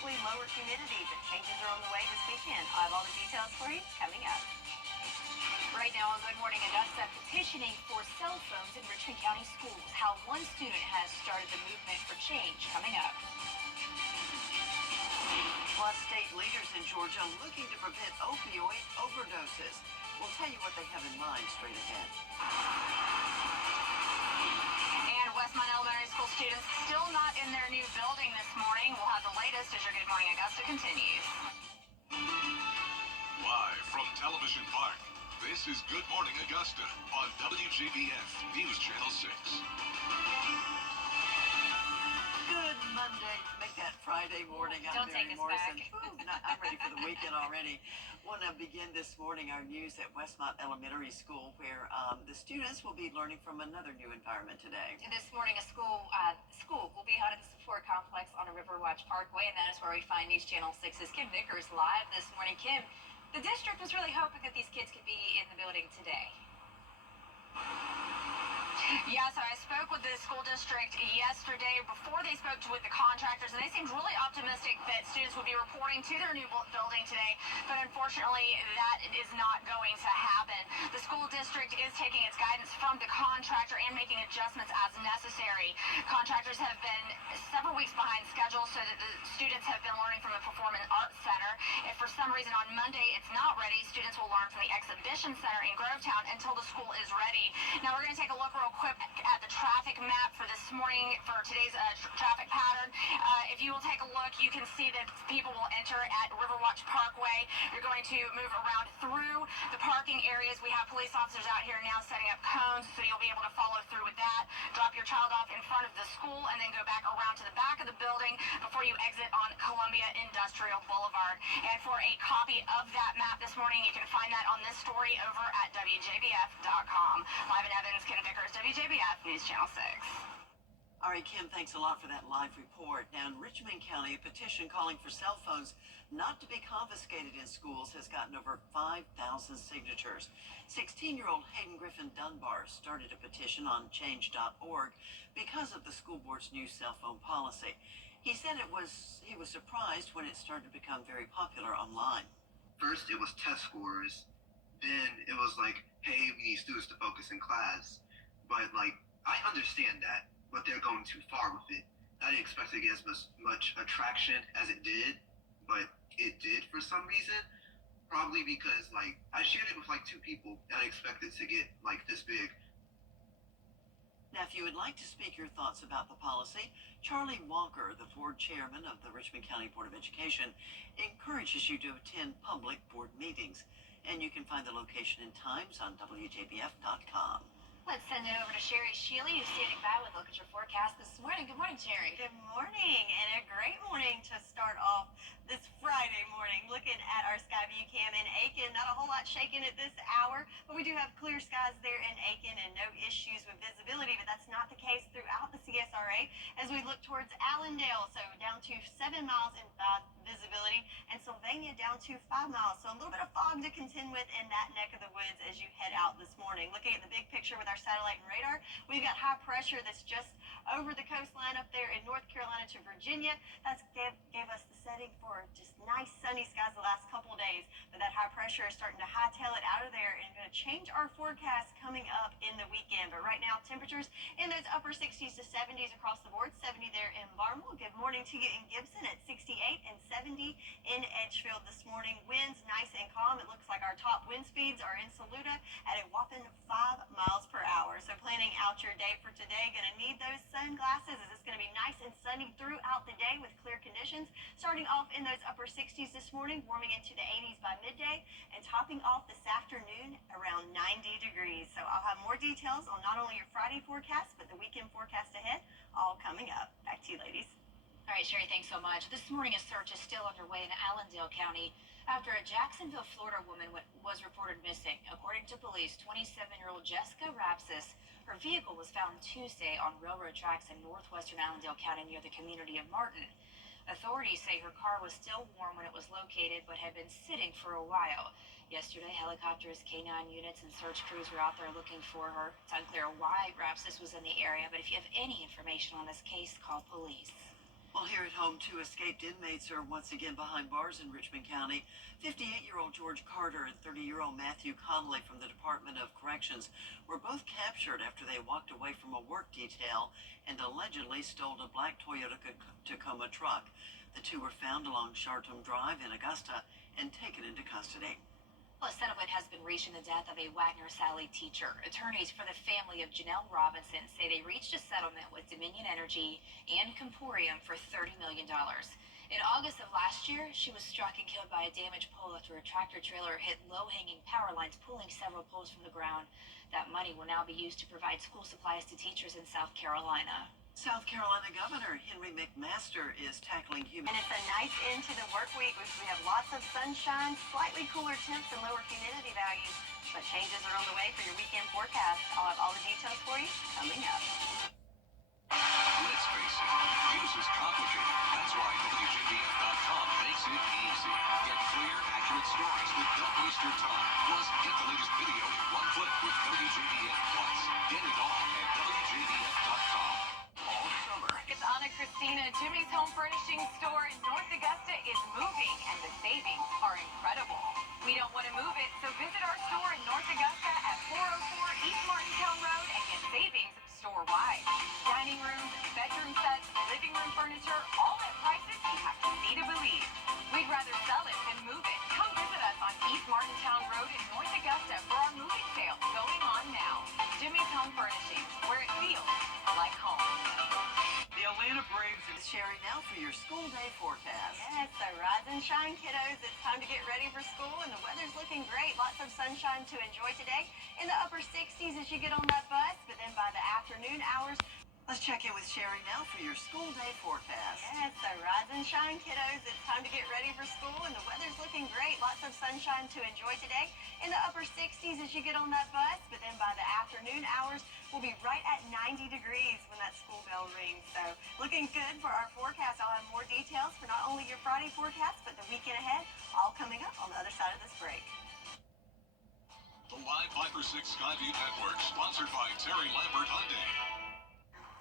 slightly lower humidity, but changes are on the way this weekend. I have all the details for you coming up. Right now on Good Morning Augusta, petitioning for cell phones in Richmond County schools. How one student has started the movement for change coming up. Plus, state leaders in Georgia looking to prevent opioid overdoses. We'll tell you what they have in mind straight ahead. And Westmont Elementary School students still not in their new building this morning. We'll have the latest as your Good Morning Augusta continues. Live from Television Park, this is Good Morning Augusta on WJBF News Channel 6. Good Monday. Make that Friday morning. Don't take us back. I'm ready for the weekend already. Want to begin this morning our news at Westmont Elementary School, where the students will be learning from another new environment today. This morning, a school will be held at the Support Complex on a Riverwatch Parkway, and that is where we find News Channel 6's Kim Vickers live this morning. Kim, the district was really hoping that these kids could be in the building today. Yeah, so I spoke with the school district yesterday before they spoke with the contractors, and they seemed really optimistic that students would be reporting to their new building today, but unfortunately that is not going to happen. The school district is taking its guidance from the contractor and making adjustments as necessary. Contractors have been several weeks behind schedule, so that the students have been learning from the Performing Arts Center. If for some reason on Monday it's not ready, students will learn from the Exhibition Center in Grovetown until the school is ready. Now we're going to take a look real quick at the traffic map for this morning, for today's traffic pattern. If you will take a look, you can see that people will enter at Riverwatch Parkway. You're going to move around through the parking areas. We have police officers out here now setting up cones, so you'll be able to follow through with that. Drop your child off in front of the school and then go back around to the back of the building before you exit on Columbia Industrial Boulevard. And for a copy of that map this morning, you can find that on this story over at WJBF.com. Live in Evans, Kim Vickers, WJBF News Channel 6. All right, Kim, thanks a lot for that live report. Now, in Richmond County, a petition calling for cell phones not to be confiscated in schools has gotten over 5,000 signatures. 16-year-old Hayden Griffin Dunbar started a petition on change.org because of the school board's new cell phone policy. He said he was surprised when it started to become very popular online. First, it was test scores. Then it was like, hey, we need students to focus in class. But, I understand that, but they're going too far with it. I didn't expect it to get as much attraction as it did, but it did for some reason. Probably because, I shared it with, 2 people, and I expected to get, this big. Now, if you would like to speak your thoughts about the policy, Charlie Walker, the board chairman of the Richmond County Board of Education, encourages you to attend public board meetings. And you can find the location and times on WJBF.com. Let's send it over to Sherry Shealy, who's standing by with a look at your forecast this morning. Good morning, Sherry. Good morning, and a great morning to start off this Friday morning. Looking at our Skyview cam in Aiken, not a whole lot shaking at this hour, but we do have clear skies there in Aiken and no issues with visibility, but that's not the case throughout the CSRA as we look towards Allendale, so down to 7 miles in visibility, and Sylvania down to 5 miles. So a little bit of fog to contend with in that neck of the woods as you head out this morning. Looking at the big picture with our satellite and radar, we've got high pressure that's just over the coastline up there in North Carolina to Virginia. That's gave us the setting for just nice sunny skies the last couple of days, but that high pressure is starting to hightail it out of there and going to change our forecast coming up in the weekend. But right now, temperatures in those upper 60s to 70s across the board. 70 there in Barnwell. Good morning to you in Gibson at 68 and 70 in Edgefield this morning. Winds nice and calm. It looks like our top wind speeds are in Saluda at a whopping 5 miles per hour. So planning out your day for today, going to need those sunglasses as it's going to be nice and sunny throughout the day with clear conditions. Starting off in those upper 60s this morning, warming into the 80s by midday, and topping off this afternoon around 90 degrees. So I'll have more details on not only your Friday forecast, but the weekend forecast ahead, all coming up. Back to you, ladies. All right, Sherry, thanks so much. This morning, a search is still underway in Allendale County after a Jacksonville, Florida woman was reported missing. According to police, 27-year-old Jessica Rapsis, her vehicle was found Tuesday on railroad tracks in northwestern Allendale County near the community of Martin. Authorities say her car was still warm when it was located, but had been sitting for a while. Yesterday, helicopters, K-9 units, and search crews were out there looking for her. It's unclear why Rapsis was in the area, but if you have any information on this case, call police. Well, here at home, two escaped inmates are once again behind bars in Richmond County. 58-year-old George Carter and 30-year-old Matthew Conley from the Department of Corrections were both captured after they walked away from a work detail and allegedly stole a black Toyota Tacoma truck. The two were found along Chartum Drive in Augusta and taken into custody. A settlement has been reached in the death of a Wagner Sally teacher. Attorneys for the family of Janelle Robinson say they reached a settlement with Dominion Energy and Comporium for $30 million. In August of last year, she was struck and killed by a damaged pole after a tractor trailer hit low-hanging power lines, pulling several poles from the ground. That money will now be used to provide school supplies to teachers in South Carolina. South Carolina Governor Henry McMaster is tackling human. And it's a nice end to the work week. We have lots of sunshine, slightly cooler temps, and lower humidity values. But changes are on the way for your weekend forecast. I'll have all the details for you coming up. Let's face it, news is complicated. That's why WJBF.com makes it easy. Get clear, accurate stories that don't waste your time. Plus, get the latest video in one click with WJBF Plus. Get it all at WJBF.com. All summer. It's Anna Christina. Jimmy's Home Furnishing store in North Augusta is moving, and the savings are incredible. We don't want to move it, so visit our store in North Augusta at 404 East Martintown Road and get savings store-wide. Dining rooms, bedroom sets, living room furniture, all at prices you have to see to believe. We'd rather sell it than move it. Come visit us on East Martintown Road in North Augusta for our moving sale going on now. Jimmy's Home Furnishing, where it feels like home. The Atlanta Braves is sharing now for your school day forecast. Yes, so rise and shine, kiddos. It's time to get ready for school, and the weather's looking great. Lots of sunshine to enjoy today. In the upper 60s as you get on that bus, but then by the afternoon hours, Let's check in with Sherry now for your school day forecast. yes, so rise and shine, kiddos. It's time to get ready for school, and the weather's looking great. Lots of sunshine to enjoy today. In the upper 60s as you get on that bus, but then by the afternoon hours, we'll be right at 90 degrees when that school bell rings. So looking good for our forecast. I'll have more details for not only your Friday forecast, but the weekend ahead, all coming up on the other side of this break. The Live 5 for 6 Skyview Network, sponsored by Terry Lambert Hyundai.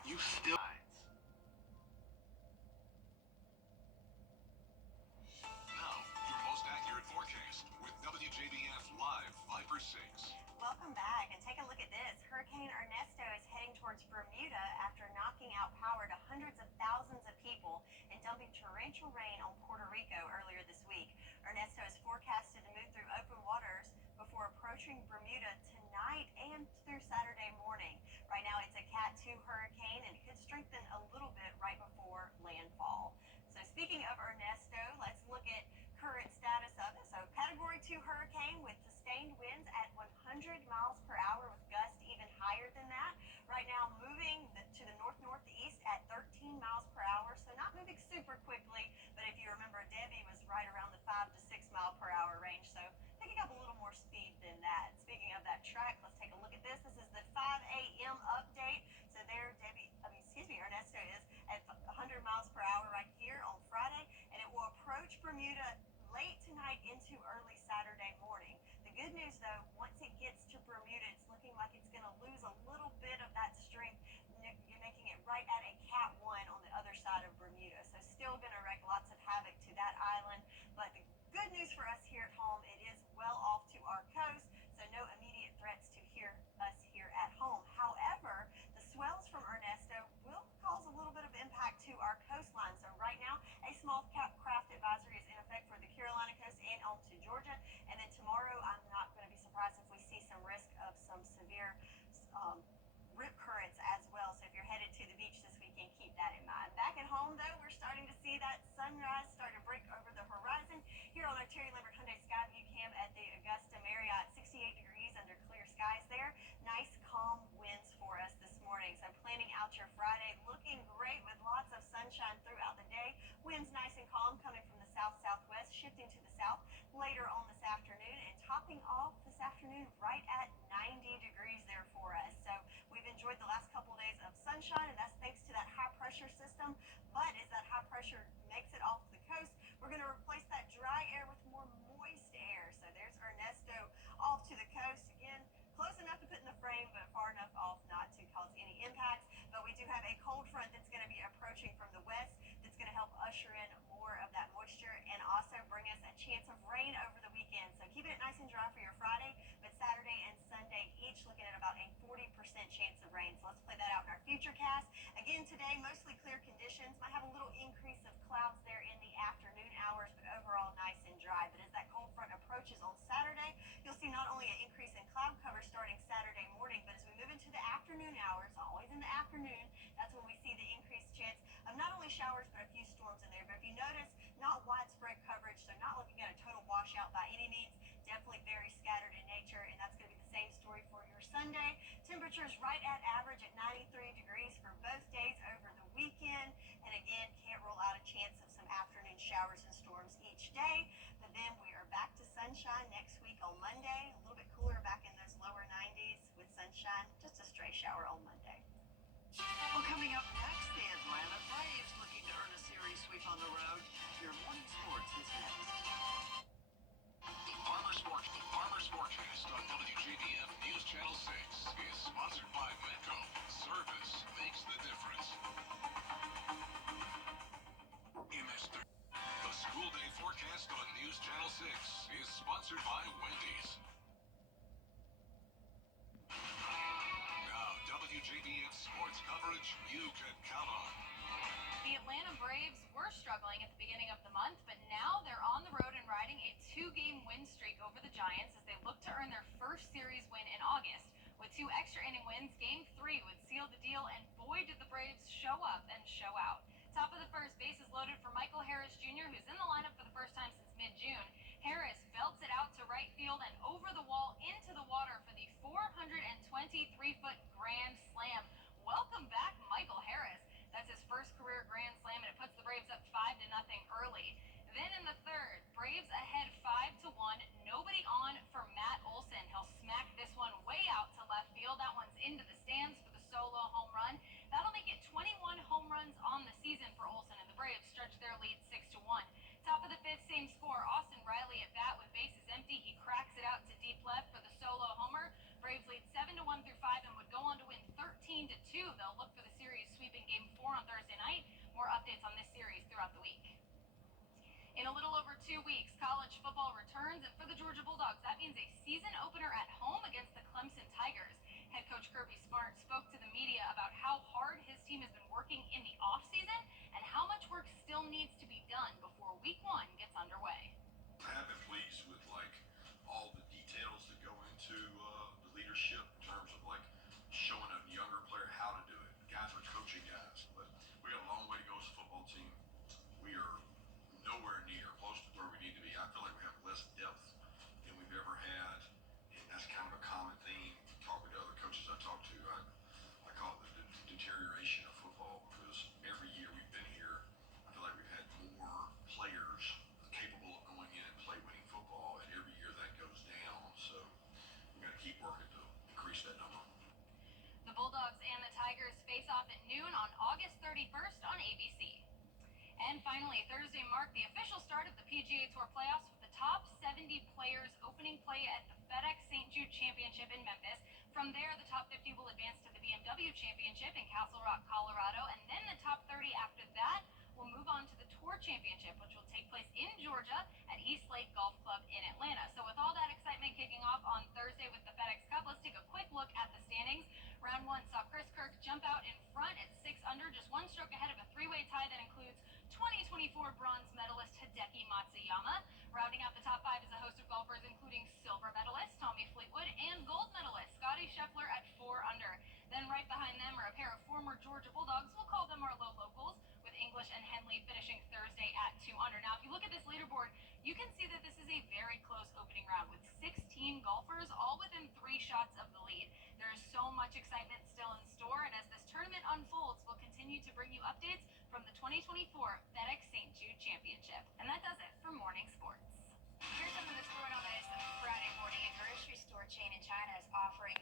You still. Now, your most accurate forecast with WJBF Live 5 for 6. Welcome back, and take a look at this. Hurricane Ernesto is heading towards Bermuda after knocking out power to hundreds of thousands of people and dumping torrential rain on Puerto Rico earlier this week. Ernesto is forecasted to move through open waters before approaching Bermuda tonight and through Saturday morning. Right now it's a Cat 2 hurricane, and it could strengthen a little bit right before landfall. So speaking of Ernesto, let's look at current status of it. So Category 2 hurricane with sustained winds at 100 miles per hour with gusts even higher than that. Right now moving to the north-northeast at 13 miles per hour, so not moving super quickly, but if you remember, Debbie was right around the 5 to 6 mile per hour range, so picking up a little more speed than that. Speaking of that track, let's take a look at this. This is the 5 a.m. update. So there, Ernesto is at 100 miles per hour right here on Friday, and it will approach Bermuda late tonight into early Saturday morning. The good news, though, once it gets to Bermuda, it's looking like it's going to lose a little bit of that strength, making it right at a Cat 1 on the other side of Bermuda. So still going to wreak lots of havoc to that island. But the good news for us here at home, it is well off to our coast, so no immediate threats to us here at home. However, the swells from Ernesto will cause a little bit of impact to our coastline. So right now, a small craft advisory is in effect for the Carolina coast and onto Georgia. And then tomorrow, I'm not going to be surprised if we see some risk of some severe rip currents as well. So if you're headed to the beach this weekend, keep that in mind. Back at home, though, we're starting to see that sunrise start to break over the horizon here on our Terry Lambert Hyundai Skyview Cam at the Augusta Marriott. 68 degrees under clear skies there. Nice calm winds for us this morning. So planning out your Friday, looking great with lots of sunshine throughout the day. Winds nice and calm coming from the south-southwest, shifting to the south later on this afternoon, and topping off this afternoon right at 90 degrees there for us. So we've enjoyed the last couple of days of sunshine, and that's thanks to that high pressure system. But as that high pressure makes it off the coast, we're going to replace that dry air with more moist air. So there's Ernesto off to the coast. Again, close enough to put in the frame, but far enough off not to cause any impacts. But we do have a cold front that's going to be approaching from the west that's going to help usher in more of that moisture and also bring us a chance of rain over the weekend. So keeping it nice and dry for your Friday, but Saturday and Sunday each looking at about a 40% chance of rain. So let's play that out in our future cast. Again, today, mostly clear conditions. Might have a little increase of clouds there in the afternoon hours, but overall nice and dry. But as that cold front approaches on Saturday, you'll see not only an increase in cloud cover starting Saturday morning, but as we move into the afternoon hours, always in the afternoon, that's when we see the increased chance of not only showers, but a few storms in there. But if you notice, not widespread coverage, so not looking at a total washout by any means. Definitely very scattered in nature, and that's going to be the same story for your Sunday. Temperatures right at average at 93 degrees for both days over the weekend. And again, can't rule out a chance of some afternoon showers and storms each day. But then we are back to sunshine next week on Monday. A little bit cooler back in those lower 90s with sunshine. Just a stray shower on Monday. Well, coming up next, the Atlanta Braves looking to earn a series sweep on the road. Your morning sports is next. The Farmer Sportcast on WJBF News Channel 6 is sponsored by Metco. Service makes the difference. The school day forecast on News Channel 6 is sponsored by Wendy's. Now, WJBF sports coverage you can count on. The Atlanta Braves were struggling at the beginning of the month, but now they're on the road and riding a 2-game win streak over the Giants as they look to earn their first series win in August. With 2 extra inning wins, Game 3 would seal the deal, and boy did the Braves show up and show out. Top of the first, bases loaded for Michael Harris Jr., who's in the lineup for the first time since mid-June. Harris belts it out to right field and over the wall into the water for the 423-foot grand slam. Welcome back, Michael Harris. That's his first career grand slam, and it puts the Braves up 5-0 early. Then in the third, Braves ahead 5-1. Nobody on for Matt Olson. He'll smack this one way out to left field. That one's into the stands for the solo home run. That'll make it 21 home runs on the season for Olson, and the Braves stretch their lead 6-1. Top of the fifth, same score. Austin Riley at bat with bases empty. He cracks it out to deep left for the solo homer. Braves lead 7-1 through 5 and would go on to win 13-2. They'll look for the series sweeping Game 4 on Thursday night. More updates on this series throughout the week. In a little over 2 weeks, college football returns, and for the Georgia Bulldogs, that means a season opener at home against the Clemson Tigers. Head coach Kirby Smart spoke to the media about how hard his team has been working in the offseason and how much work still needs to be done before Week 1 gets underway. I have been pleased with all the details that go into the leadership in terms of showing a younger player how to do it. Guys are coaching guys, but we got a long way to go as a football team. We are nowhere near close to where we need to be. I feel like we have less depth than we've ever had, and that's kind of a common theme. Talking to other coaches I talk to, I call it the deterioration of football, because every year we've been here, I feel like we've had more players capable of going in and play winning football, and every year that goes down. So we've got to keep working to increase that number. The Bulldogs and the Tigers face off at noon on August 31st on ABC. And finally, Thursday marked the official start of the PGA Tour playoffs with the top 70 players opening play at the FedEx St. Jude Championship in Memphis. From there, the top 50 will advance to the BMW Championship in Castle Rock, Colorado, and then the top 30 after that will move on to the Tour Championship, which will take place in Georgia at East Lake Golf Club in Atlanta. So with all that excitement kicking off on Thursday with the FedEx Cup, let's take a quick look at the standings. Round 1 saw Chris Kirk jump out in front at 6 under, just 1 stroke ahead of a 3-way tie that includes 2024 bronze medalist Hideki Matsuyama. Rounding out the top 5 is a host of golfers including silver medalist Tommy Fleetwood and gold medalist Scotty Scheffler at 4 under. Then right behind them are a pair of former Georgia Bulldogs, we'll call them our low locals, with English and Henley finishing Thursday at 2 under. Now, if you look at this leaderboard, you can see that this is a very close opening round with 16 golfers all within 3 shots of the lead. There is so much excitement still in store, and as this tournament unfolds, we'll continue to bring you updates from the 2024 FedEx St. Jude Championship. And that does it for morning sports. Here's something that's going on this Friday morning. A grocery store chain in China is offering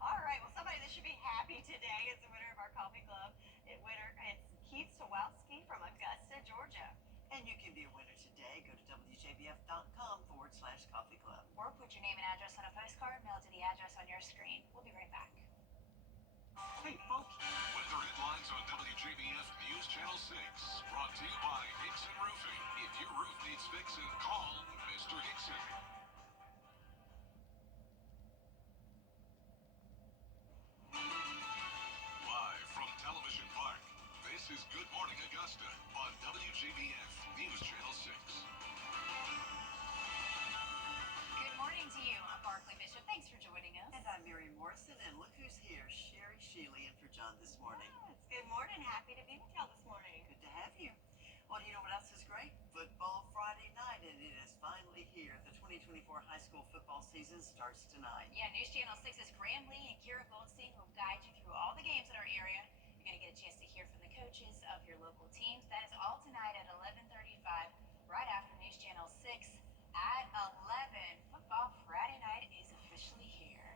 All right, well, somebody that should be happy today is the winner of our coffee club. It's Keith Sawalski from Augusta, Georgia. And you can be a winner today. Go to WJBF.com/coffee club. Or put your name and address on a postcard, mail to the address on your screen. We'll be right back. Hey, folks. Weather headlines Headlines on WJBF News Channel 6. Brought to you by Hickson Roofing. If your roof needs fixing, call Mr. Hickson. Live from Television Park, this is Good Morning Augusta on WJBF News Channel 6. Good morning to you. I'm Barkley Bishop. Thanks for joining us. And I'm Mary Morrison, and look who's here, Sherry Sheely in for John this morning. Yes, good morning. Happy to be with y'all this morning. Good to have you. Well, you know what else is great? Football Friday night, and it is finally here. The 2024 high school football season starts tonight. Yeah, News Channel 6's Graham Lee and Kira Goldstein will guide you through all the games in our area. You're going to get a chance to hear from the coaches of your local teams. That is all tonight at 11:35, right after News Channel 6 at 11. Football Friday night is officially here.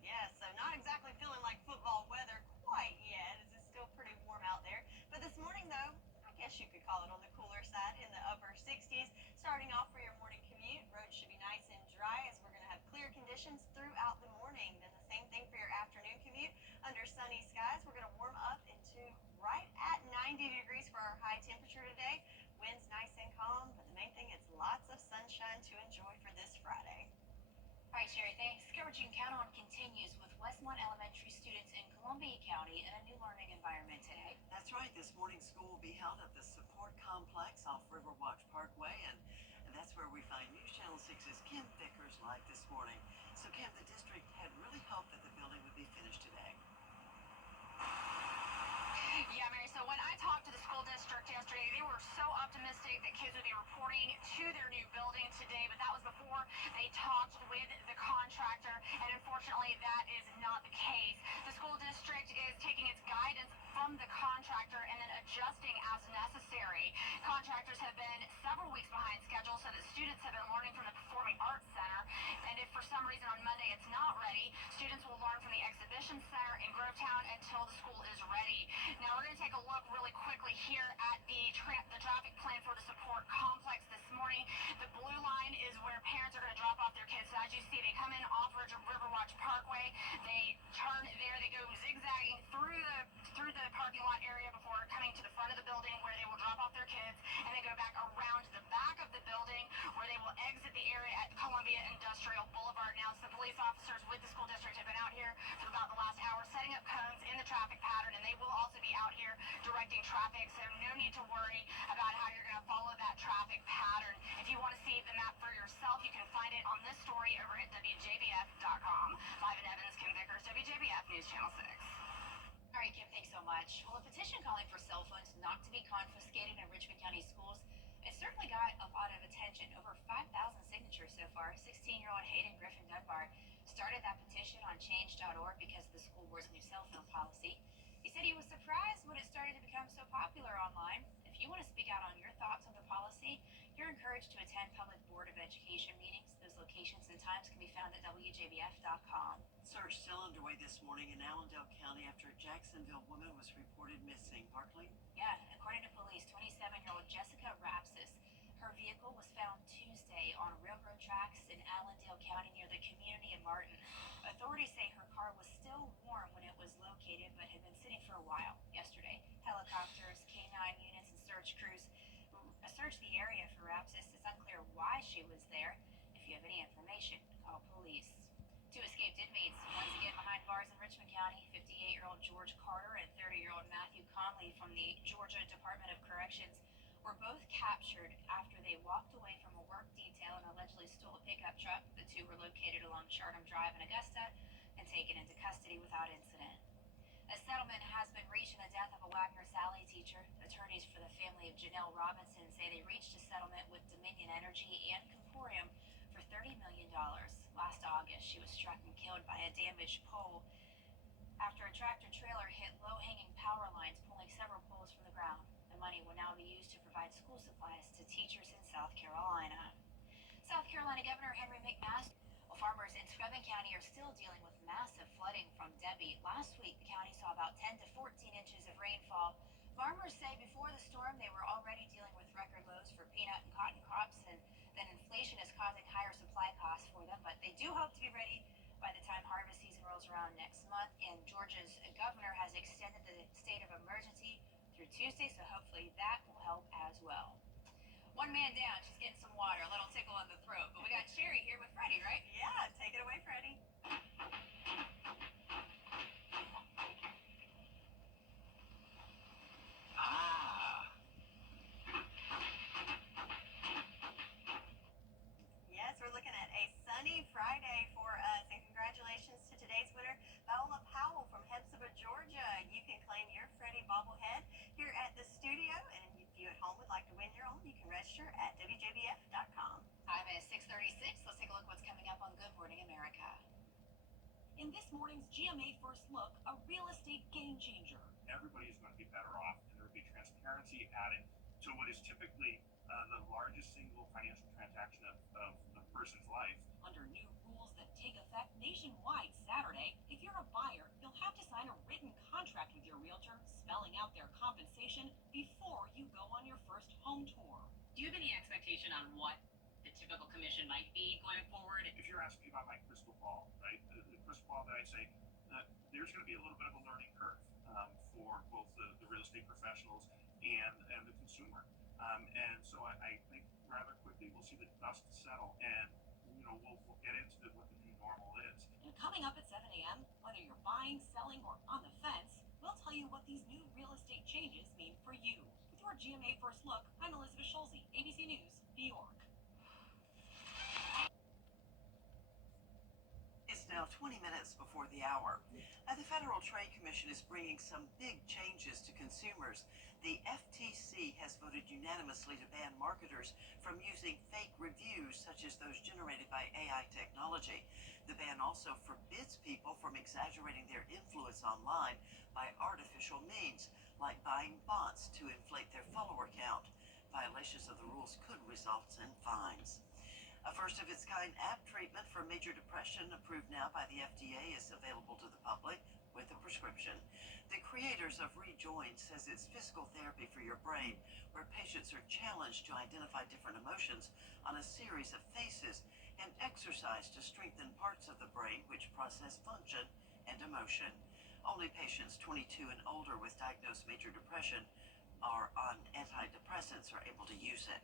Yeah, so not exactly feeling like football weather quite yet, as it's still pretty warm out there. But this morning, though, I guess you could call it on the cooler side, in the upper 60s. Starting off for your morning commute, roads should be nice and dry, as we're going to have clear conditions throughout the morning. Then the same thing for your afternoon commute. Under sunny skies, we're going to warm up into right at 90 degrees for our high temperature today. Winds nice and calm, but the main thing is lots of sunshine to enjoy for this Friday. All right, Sherry, thanks. Coverage you can count on continues with Westmont Elementary students in Columbia County in a new learning environment today. That's right. This morning, school will be held at the Support Complex off Riverwatch Parkway, and that's where we find News Channel 6's Kim Vickers live this morning. So, Kim, the district had really hoped that the building would be finished today. Yeah, Mary, so when I talked to the school district yesterday, they were so optimistic that kids would be reporting to their new building today, but that was before they talked with the contractor, and unfortunately that is not the case. The school district is taking its guidance from the contractor and then adjusting as necessary. Contractors have been several weeks behind schedule, so that students have been learning from the Performing Arts Center, and if for some reason on Monday it's not ready, students will learn from the Exhibition Center in Grovetown until the school is ready. Now we're going to take a look really quickly here at the traffic plan for the Support Complex this morning. The blue line is where parents are going to drop off their kids. So as you see, they come in off Riverwatch Parkway. They turn there. They go zigzagging through the parking lot area before coming to the front of the building where they will drop off their kids, and then go back around the back of the building where they will exit the area at Columbia Industrial Boulevard. Now, the police officers with the school district have been out here for about the last hour setting up cones in the traffic pattern, and they will also be out here directing traffic, so no need to worry about how you're going to follow that traffic pattern. If you want to see the map for yourself, you can find it on this story over at WJBF.com. Live in Evans, Kim Vickers, WJBF News Channel 6. All right, Kim, thanks so much. Well, a petition calling for cell phones not to be confiscated in Richmond County schools, it certainly got a lot of attention. Over 5,000 signatures so far. 16-year-old Hayden Griffin Dunbar started that petition on change.org because of the school board's new cell phone policy. He said he was surprised when it started to become so popular online. If you want to speak out on your thoughts on the policy, you're encouraged to attend Public Board of Education meetings. Those locations and times can be found at WJBF.com. Search still underway this morning in Allendale County after a Jacksonville woman was reported missing. Barkley? Yeah, according to police, 27-year-old Jessica Rapsis, her vehicle was found Tuesday on railroad tracks in Allendale County near the community of Martin. Authorities say her car was still warm when it was located, but had been sitting for a while yesterday. Helicopters, K-9 units, and search crews searched the area for Rapsis. It's unclear why she was there. If you have any information, call police. Two escaped inmates once again behind bars in Richmond County. 58-year-old George Carter and 30-year-old Matthew Conley from the Georgia Department of Corrections were both captured after they walked away from a work detail and allegedly stole a pickup truck. The two were located along Chartham Drive in Augusta and taken into custody without incident. A settlement has been reached in the death of a Wagner Sally teacher. Attorneys for the family of Janelle Robinson say they reached a settlement with Dominion Energy and Comporium for $30 million. Last August, she was struck and killed by a damaged pole after a tractor trailer hit low-hanging power lines, pulling several poles from the ground. The money will now be used to provide school supplies to teachers in South Carolina. South Carolina Governor Henry McMaster. Well, farmers in Scrubbin County are still dealing with massive flooding from Debbie. Last week, the county saw about 10 to 14 inches of rainfall. Farmers say before the storm, they were already dealing with record lows for peanut and cotton crops, and then inflation is causing higher supply costs for them. But they do hope to be ready by the time harvest season rolls around next month. And Georgia's governor has extended the state of Tuesday, so hopefully that will help as well. One man down, she's getting some water, a little tickle in the throat. But we got Sherry here with Freddie, right? Yeah, take it away, Freddie. Yes, we're looking at a sunny Friday for us, and congratulations to today's winner, Viola Powell from Hephzibah, Georgia. You can claim your Freddie bobblehead here at the studio, and if you at home would like to win your own, you can register at WJBF.com. Time is 6:36. Let's take a look at what's coming up on Good Morning America. In this morning's GMA First Look, a real estate game changer. Everybody is going to be better off, and there will be transparency added to what is typically the largest single financial transaction of a person's life. Under new rules that take effect nationwide Saturday, if you're a buyer, you'll have to sign a written contract with your realtor spelling out their compensation before you go on your first home tour. Do you have any expectation on what the typical commission might be going forward? If you're asking about my crystal ball, right, the crystal ball that I say, there's going to be a little bit of a learning curve for both the real estate professionals and the consumer. And so I think rather quickly we'll see the dust settle, and we'll get into what the new normal is. And coming up at 7 a.m., whether you're buying, selling, or on the fence, we'll tell you what these new real estate changes mean for you. With your GMA First Look, I'm Elizabeth Schulze, ABC News, New York. It's now 20 minutes before the hour. The Federal Trade Commission is bringing some big changes to consumers. The FTC has voted unanimously to ban marketers from using fake reviews such as those generated by AI technology. The ban also forbids people from exaggerating their influence online by artificial means, like buying bots to inflate their follower count. Violations of the rules could result in fines. A first-of-its-kind app treatment for major depression approved now by the FDA is available to the public with a prescription. The creators of Rejoin says it's physical therapy for your brain, where patients are challenged to identify different emotions on a series of faces and exercise to strengthen parts of the brain which process function and emotion. Only patients 22 and older with diagnosed major depression or on antidepressants are able to use it.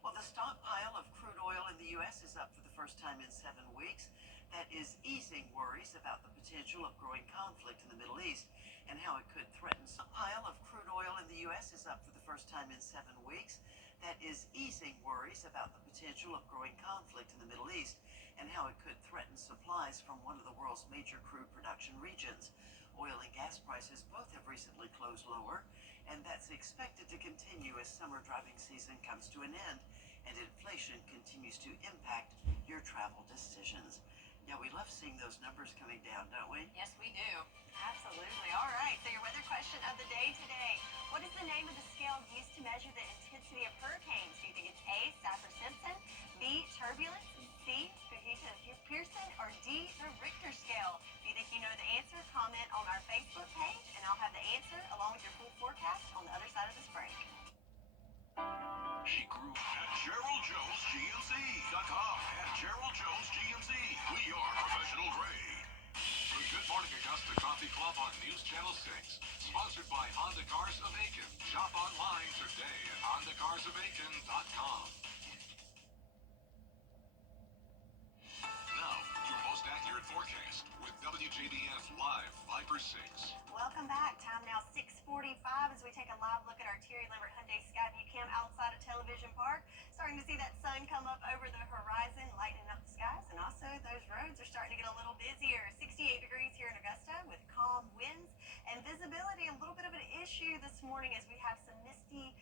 Well, the stockpile of crude oil in the U.S. is up for the first time in 7 weeks. That is easing worries about the potential of growing conflict in the Middle East and how it could threaten. The stockpile of crude oil in the U.S. is up for the first time in 7 weeks. That is easing worries about the potential of growing conflict in the Middle East and how it could threaten supplies from one of the world's major crude production regions. Oil and gas prices both have recently closed lower, and that's expected to continue as summer driving season comes to an end and inflation continues to impact your travel decisions. Yeah, we love seeing those numbers coming down, don't we? Yes, we do. Absolutely. All right, so your weather question of the day today. What is the name of the scale used to measure the intensity of hurricanes? Do you think it's A, Saffir-Simpson, B, turbulence, C, Pearson, or D, the Richter scale? If you think you know the answer, comment on our Facebook page, and I'll have the answer along with your full forecast on the other side of this break. She grew at Gerald Jones GMC.com and Gerald Jones GMC. We are professional grade. The Good Morning Augusta Coffee Club on News Channel 6. Sponsored by Honda Cars of Aiken. Shop online today at HondaCarsOfAiken.com. Now, your most accurate forecast with WJBF Live Viper 6. Welcome back. Time now 6:45 as we take a live look at our Terry Lambert Hyundai Skyview Cam outside of Television Park. Starting to see that sun come up over the horizon, lightening up the skies, and also those roads are starting to get a little busier. 68 degrees here in Augusta with calm winds and visibility. A little bit of an issue this morning as we have some misty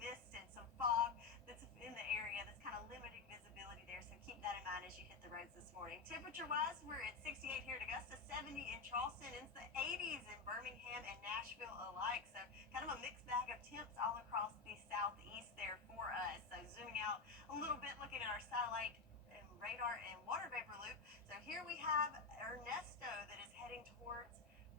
mist and some fog that's in the area that's kind of limiting visibility there. So keep that in mind as you hit the roads this morning. Temperature-wise, we're at 68 here at Augusta, 70 in Charleston, into the 80s in Birmingham and Nashville alike. So kind of a mixed bag of temps all across the southeast there for us. So zooming out a little bit, looking at our satellite and radar and water vapor loop. So here we have Ernesto that is heading towards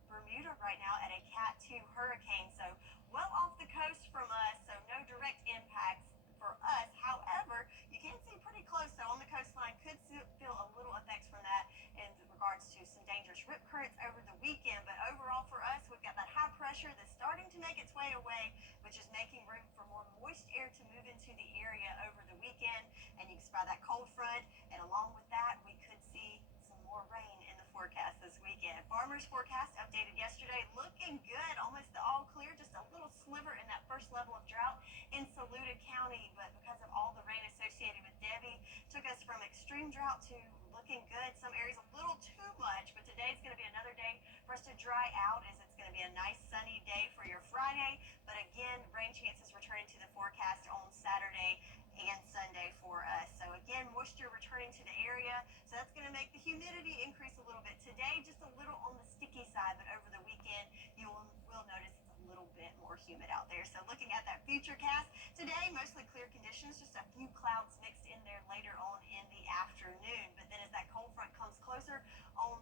Bermuda right now at a Cat 2 hurricane. So well off the coast from us, so no direct impacts for us. However, you can see pretty close, so on the coastline, could feel a little effects from that in regards to some dangerous rip currents over the weekend. But overall for us, we've got that high pressure pressure that's starting to make its way away, which is making room for more moist air to move into the area over the weekend. And you can spy that cold front, and along with that, we could see some more rain in the forecast this weekend. Farmers forecast updated yesterday, looking good, almost all clear, just a little sliver in that first level of drought in Saluda County, but because of all the rain associated with Debbie, took us from extreme drought to looking good. Some areas a little too much, but today's going to be another day for us to dry out, as it's going to be a nice sunny day for your Friday. But again, rain chances returning to the forecast on Saturday and Sunday for us. So again, moisture returning to the area, so that's going to make the humidity increase a little bit. Today, just a little on the sticky side, but over the weekend, you will notice it's a little bit more humid out there. So looking at that future cast, today, mostly clear conditions, just a few clouds mixed in there later on in the afternoon. But then as that cold front comes closer on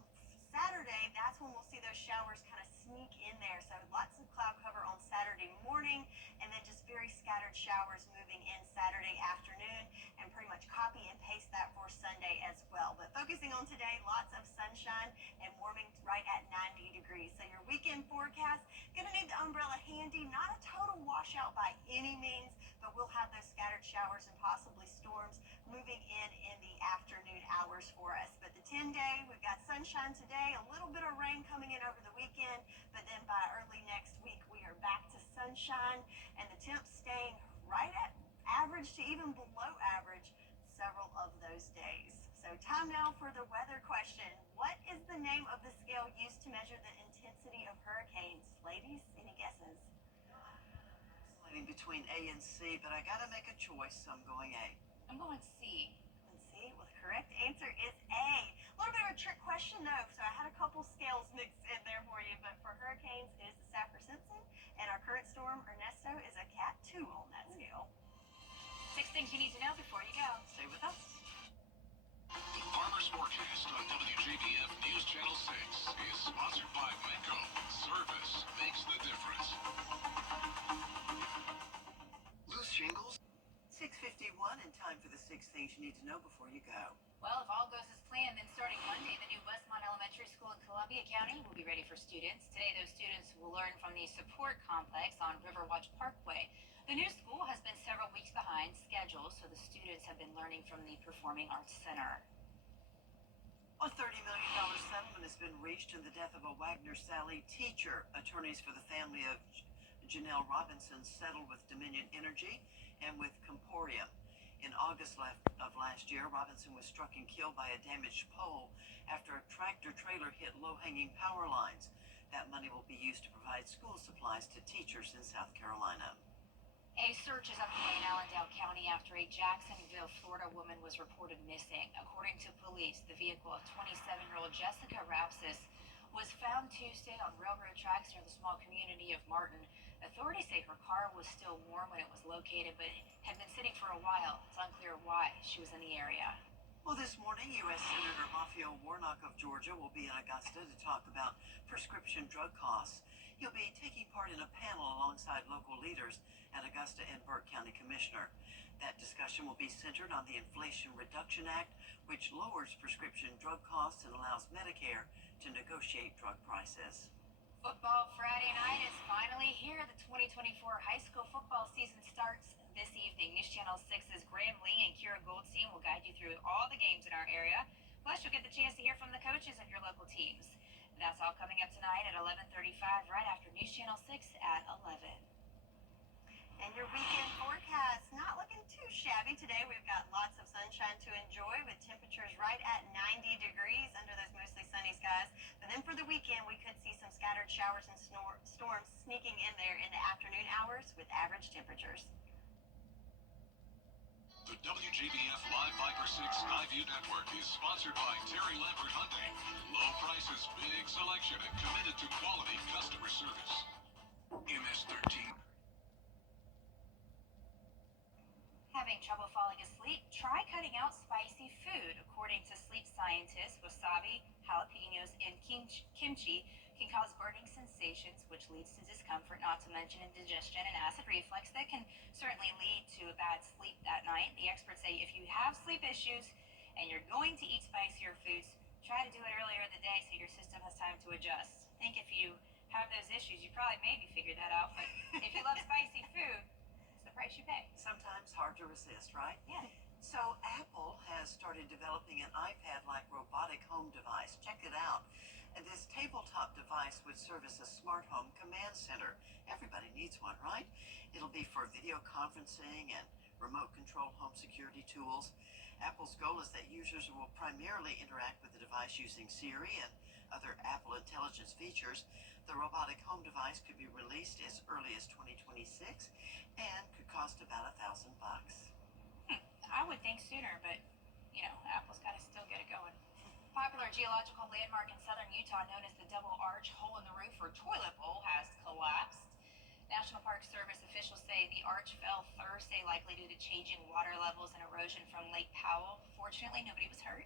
Saturday, that's when we'll see those showers kind of sneak in there. So lots of cloud cover on Saturday morning, and then just very scattered showers moving in Saturday afternoon, and pretty much copy and paste that for Sunday as well. But focusing on today, lots of sunshine and warming right at 90 degrees. So your weekend forecast, gonna need the umbrella handy. Not a total washout by any means, but we'll have those scattered showers and possibly storms moving in the afternoon hours for us. But the 10-day, we've got sunshine today, a little bit of rain coming in over the weekend, but then by early next week, we are back to sunshine, and the temps staying right at average to even below average several of those days. So time now for the weather question. What is the name of the scale used to measure the intensity of hurricanes? Ladies, any guesses? Between A and C, but I gotta make a choice, so I'm going A. I'm going C. Let's see. Well, the correct answer is A. A little bit of a trick question, though, so I had a couple scales mixed in there for you. But for hurricanes, it is the Saffir-Simpson, and our current storm, Ernesto, is a Cat 2 on that scale. 6 things you need to know before you go. Stay with us. The Farmer's Forecast on WJBF News Channel 6 is sponsored by Menco. Service makes the difference. Loose shingles? 6:51, and time for the 6 things you need to know before you go. Well, if all goes as planned, then starting Monday, the new Westmont Elementary School in Columbia County will be ready for students. Today, those students will learn from the support complex on Riverwatch Parkway. The new school has been several weeks behind schedule, so the students have been learning from the Performing Arts Center. A $30 million settlement has been reached in the death of a Wagner Sally teacher. Attorneys for the family of Janelle Robinson settled with Dominion Energy and with Comporium. In August of last year, Robinson was struck and killed by a damaged pole after a tractor-trailer hit low-hanging power lines. That money will be used to provide school supplies to teachers in South Carolina. A search is underway in Allendale County after a Jacksonville, Florida woman was reported missing. According to police, the vehicle of 27-year-old Jessica Rapsis was found Tuesday on railroad tracks near the small community of Martin. Authorities say her car was still warm when it was located, but had been sitting for a while. It's unclear why she was in the area. Well, this morning, U.S. Senator Raphael Warnock of Georgia will be in Augusta to talk about prescription drug costs. He'll be taking part in a panel alongside local leaders at Augusta and Burke County Commissioner. That discussion will be centered on the Inflation Reduction Act, which lowers prescription drug costs and allows Medicare to negotiate drug prices. Football Friday night is finally here. The 2024 high school football season starts this evening. News Channel 6's Graham Lee and Kira Goldstein will guide you through all the games in our area. Plus, you'll get the chance to hear from the coaches of your local teams. That's all coming up tonight at 11:35, right after News Channel 6 at 11. And your weekend forecast, not looking too shabby today. We've got lots of sunshine to enjoy with temperatures right at 90 degrees under those mostly sunny skies. But then for the weekend, we could see some scattered showers and storms sneaking in there in the afternoon hours with average temperatures. The WJBF Live Viper 6 Skyview Network is sponsored by Terry Lambert Hyundai. Low prices, big selection, and committed to quality customer service. MS13. Having trouble falling asleep? Try cutting out spicy food. According to sleep scientists, wasabi, jalapenos, and kimchi can cause burning sensations, which leads to discomfort, not to mention indigestion and acid reflux that can certainly lead to a bad sleep that night. The experts say if you have sleep issues and you're going to eat spicier foods, try to do it earlier in the day so your system has time to adjust. Think if you have those issues, you probably maybe figured that out. But if you love spicy food, it's the price you pay. Sometimes hard to resist, right? Yeah. So Apple has started developing an iPad-like robotic home device. Check it out. And this tabletop device would serve as a smart home command center. Everybody needs one, right? It'll be for video conferencing and remote control home security tools. Apple's goal is that users will primarily interact with the device using Siri and other Apple Intelligence features. The robotic home device could be released as early as 2026 and could cost about $1,000. I would think sooner, but, Apple's got to still get it going. Popular geological landmark in southern Utah known as the Double Arch Hole in the Roof or Toilet Bowl has collapsed. National Park Service officials say the arch fell Thursday, likely due to changing water levels and erosion from Lake Powell. Fortunately, nobody was hurt.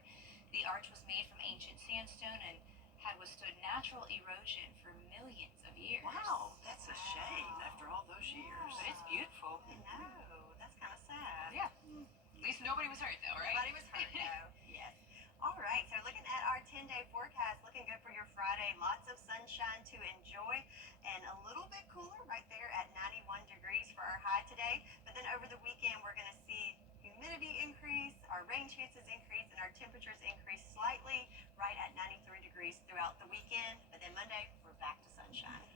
The arch was made from ancient sandstone and had withstood natural erosion for millions of years. Wow, that's a shame after all those years. But it's beautiful. I know. That's kind of sad. Yeah. At least nobody was hurt, though, right? Nobody was hurt, though. Yes. All right. So looking at our 10-day forecast, looking good for your Friday. Lots of sunshine to enjoy and a little bit cooler right there at 91 degrees for our high today. But then over the weekend, we're going to see humidity increase, our rain chances increase, and our temperatures increase slightly right at 93 degrees throughout the weekend. But then Monday, we're back to sunshine.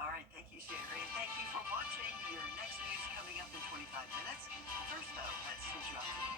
All right, thank you, Sherry. And thank you for watching. Your next news coming up in 25 minutes. First, though, let's switch you out to